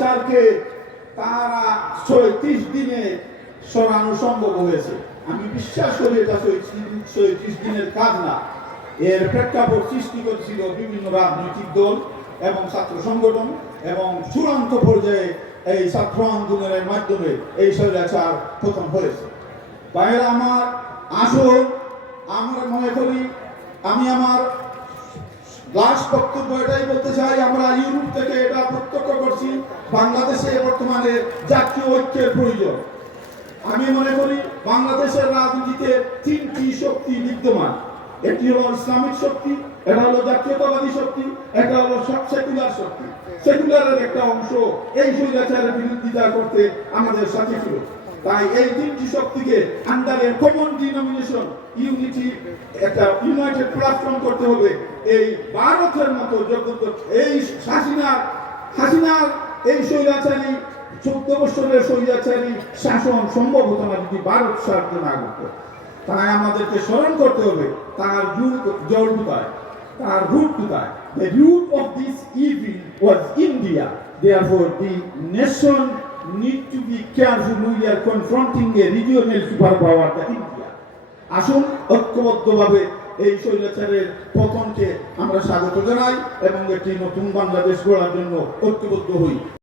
স্বৈরাচারকে তারা ৩৬ দিনে সরানো সম্ভব হয়েছে। আমি বিশ্বাস করি এটা ৩৬ দিনের কাজ না। এর প্রেক্ষাপট সৃষ্টি করেছিল বিভিন্ন রাজনৈতিক দল এবং ছাত্র সংগঠন, এবং চূড়ান্ত পর্যায়ে এই ছাত্র আন্দোলনের মাধ্যমে এই স্বৈরাচার পতন হয়েছে। ভাইয়েরা আমার, আসল আমরা মনে করি, আমি আমার লাস্ট বক্তব্য এটাই বলতে চাই, আমরা ইউরোপ থেকে এটা প্রত্যক্ষ করছি, বাংলাদেশে বর্তমানে জাতীয় ঐক্যের প্রয়োজন। আমি মনে করি বাংলাদেশের রাজনীতিতে 3টি শক্তি বিদ্যমান। একটি হলো ইসলামিক শক্তি, এটা হলো জাতীয়তাবাদী শক্তি, এটা হলো সেকুলার শক্তি। সেকুলারের একটা অংশ এই স্বৈরাচারের বিরোধিতা করতে আমাদের সাথে ছিল। তাই এই 3টি শক্তিকে আন্ডারে কমন ডিনোমিনেশন ইউনিটি, একটা ইউনাইটেড প্ল্যাটফর্ম করতে হবে। এই ভারতের মতো এই হাসিনার এই স্বৈরাচারী 14 বছরের স্বৈরাচারী শাসন সম্ভব হতো না যদি ভারত সাহায্য না করতো। তাই আমাদেরকে স্মরণ করতে হবে তার জল কোথায়, তার রুট কোথায়। The root of this evil was India. Therefore, the nation need to be careful. We are confronting a regional superpower, the India. আসুন ঐক্যবদ্ধভাবে এই স্বৈরাচারের পতনকে আমরা স্বাগত জানাই এবং একটি নতুন বাংলাদেশ গড়ার জন্য ঐক্যবদ্ধ হই।